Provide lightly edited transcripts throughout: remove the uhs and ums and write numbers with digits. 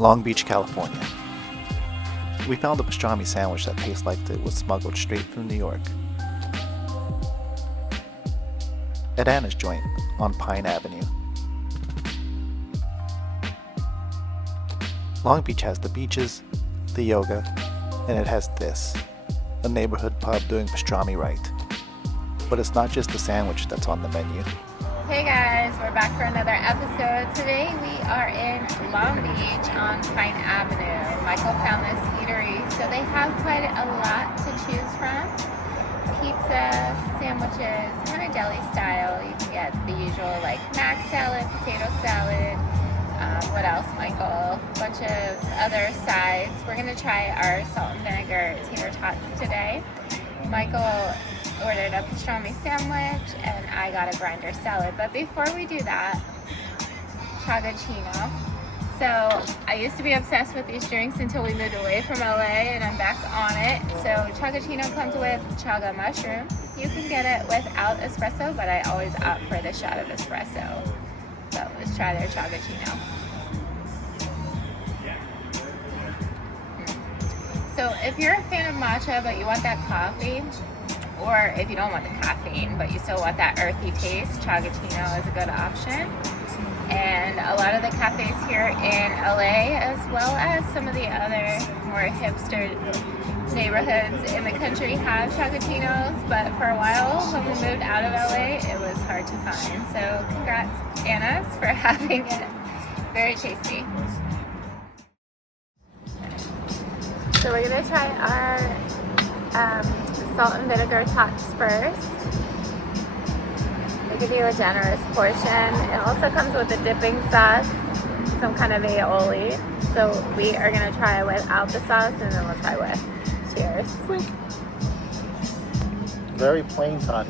Long Beach, California. We found a pastrami sandwich that tastes like it was smuggled straight from New York. At Anna's joint on Pine Avenue. Long Beach has the beaches, the yoga, and it has this, a neighborhood pub doing pastrami right. But it's not just the sandwich that's on the menu. Hey guys, we're back for another episode. Today we are in Long Beach on Pine Avenue. Michael found this eatery, so they have quite a lot to choose from. Pizza, sandwiches, kind of deli style. You can get the usual like mac salad, potato salad. What else, Michael? A bunch of other sides. We're gonna try our salt and vinegar tater tots today. Michael ordered a pastrami sandwich and I got a grinder salad. But before we do that, Chagaccino. So I used to be obsessed with these drinks until we moved away from LA and I'm back on it. So Chagaccino comes with chaga mushroom. You can get it without espresso, but I always opt for the shot of espresso. So let's try their Chagaccino. So if you're a fan of matcha but you want that coffee, or if you don't want the caffeine but you still want that earthy taste, Chagaccino is a good option. And a lot of the cafes here in LA, as well as some of the other more hipster neighborhoods in the country, have Chagaccinos, but for a while when we moved out of LA it was hard to find. So congrats Anna's for having it. Very tasty. So we're gonna try our salt and vinegar tots first. They give you a generous portion. It also comes with a dipping sauce, some kind of aioli. So we are gonna try without the sauce and then we'll try with. Cheers. Very plain tot.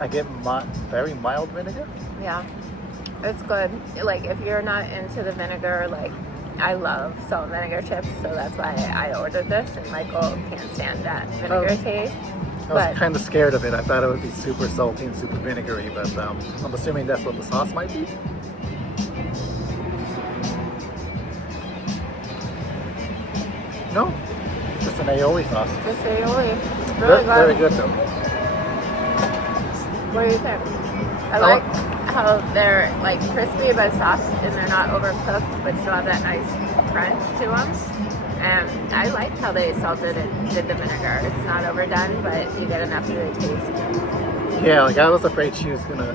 I get very mild vinegar. Yeah, it's good. Like if you're not into the vinegar, like I love salt and vinegar chips, so that's why I ordered this, and Michael can't stand that vinegar taste. I was kind of scared of it. I thought it would be super salty and super vinegary, but I'm assuming that's what the sauce might be. No, just an aioli sauce. Just aioli. Really Very good though. What do you think? I like how they're like crispy but soft and they're not overcooked but still have that nice crunch to them. And I like how they salted and did the vinegar. It's not overdone, but you get enough of the taste. Yeah, like I was afraid she was gonna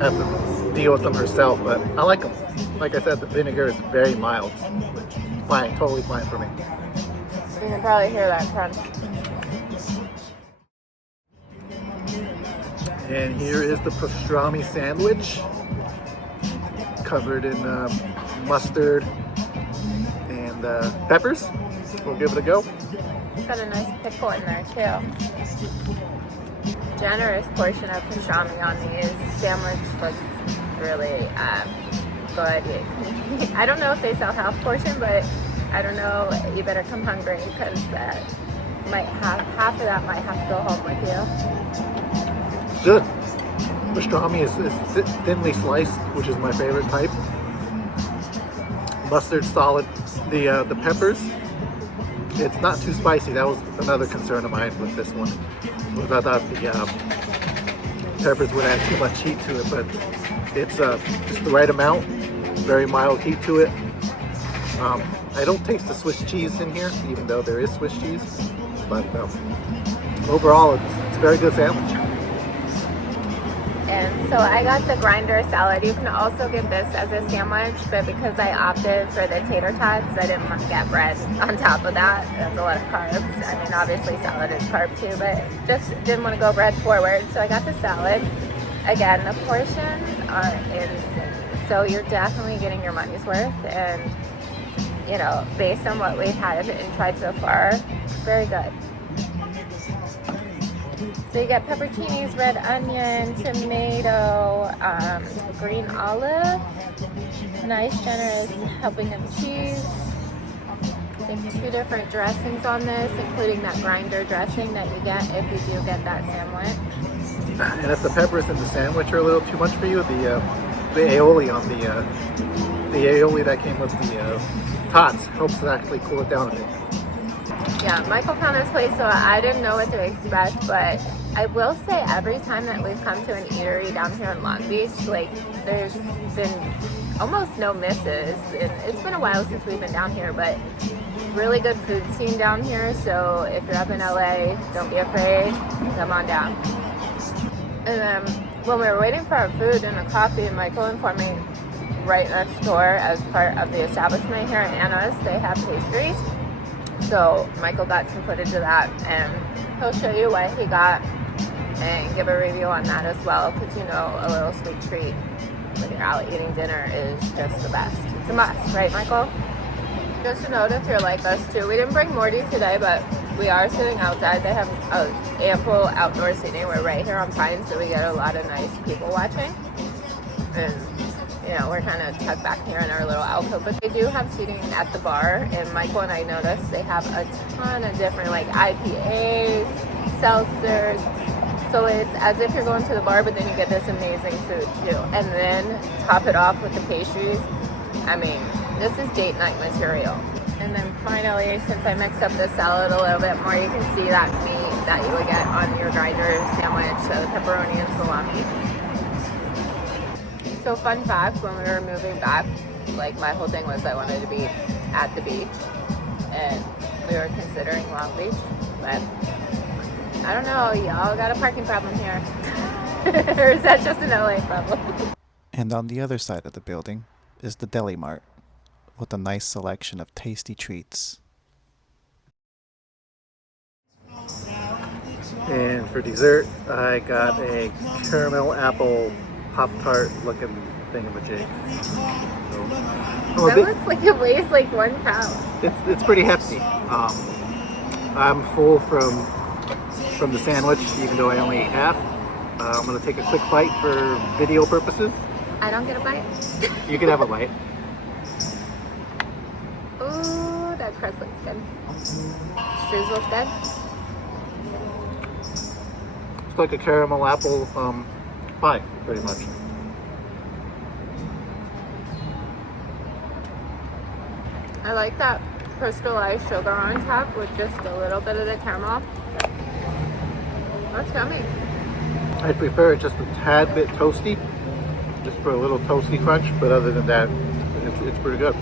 have to deal with them herself, but I like them. Like I said, the vinegar is very mild. Fine, totally fine for me. You can probably hear that crunch. And here is the pastrami sandwich, covered in mustard and peppers. We'll give it a go. It's got a nice pickle in there too. Generous portion of pastrami on these. Sandwich looks really good. I don't know if they sell half portion, but I don't know. You better come hungry because half of that might have to go home with you. Good. Pastrami is thinly sliced, which is my favorite type. Mustard solid. The peppers, it's not too spicy. That was another concern of mine with this one. I thought the peppers would add too much heat to it, but it's just the right amount. Very mild heat to it. I don't taste the Swiss cheese in here, even though there is Swiss cheese. But overall, it's a very good sandwich. And so I got the grinder salad. You can also get this as a sandwich, but because I opted for the tater tots, I didn't want to get bread on top of that. That's a lot of carbs. I mean, obviously salad is carb too, but just didn't want to go bread forward. So I got the salad. Again, the portions are insane. So you're definitely getting your money's worth. And, you know, based on what we've had and tried so far, very good. So you got pepperoncinis, red onion, tomato, green olive, nice generous helping of cheese. There's 2 different dressings on this, including that grinder dressing that you get if you do get that sandwich. And if the peppers in the sandwich are a little too much for you, the aioli on the the aioli that came with the tots helps to actually cool it down a bit. Yeah, Michael found this place, so I didn't know what to expect, but I will say every time that we've come to an eatery down here in Long Beach, like, there's been almost no misses. And it's been a while since we've been down here, but really good food scene down here, so if you're up in LA, don't be afraid, come on down. And then when we were waiting for our food and the coffee, Michael informed me right next door, as part of the establishment here in Anna's, they have pastries. So Michael got some footage of that, and he'll show you what he got and give a review on that as well, because you know a little sweet treat when you're out eating dinner is just the best. It's a must, right, Michael? Just a note, if you're like us too, we didn't bring Morty today, but we are sitting outside. They have ample outdoor seating. We're right here on Pine, so we get a lot of nice people watching. And you know, we're kind of tucked back here in our little alcove, but they do have seating at the bar, and Michael and I noticed they have a ton of different like IPAs, seltzers, so it's as if you're going to the bar, but then you get this amazing food too, and then top it off with the pastries. I mean, this is date night material. And then finally, since I mixed up the salad a little bit more, you can see that meat that you would get on your grinder sandwich, so the pepperoni and salami. So fun fact, when we were moving back, like my whole thing was I wanted to be at the beach, and we were considering Long Beach, but I don't know, y'all got a parking problem here. Or is that just an LA problem? And on the other side of the building is the Deli Mart, with a nice selection of tasty treats. And for dessert, I got a caramel apple Poptart looking thingamajig. That looks like it weighs like 1 pound. It's pretty hefty. I'm full from the sandwich, even though I only ate half. I'm gonna take a quick bite for video purposes. I don't get a bite? You can have a bite. Ooh, that crust looks good. Strews looks good. It's like a caramel apple pie, pretty much. I like that crystallized sugar on top with just a little bit of the caramel. That's yummy. I prefer it just a tad bit toasty, just for a little toasty crunch, but other than that, it's pretty good.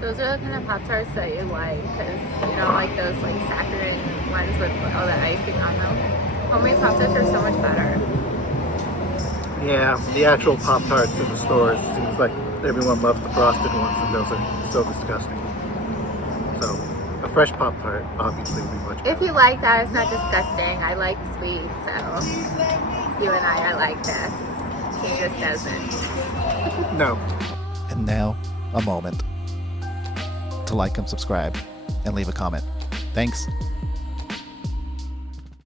Those are the kind of Pop-Tarts that you like, because you don't like those like saccharine ones with all the icing on them. Homemade Pop-Tarts are so much better. Yeah, the actual Pop-Tarts in the stores, seems like everyone loves the frosted ones, and those are so disgusting. So, a fresh Pop-Tart obviously would be much better. If you like that, it's not disgusting. I like sweet, so you and I like this. He just doesn't. No. And now, a moment to like and subscribe and leave a comment. Thanks.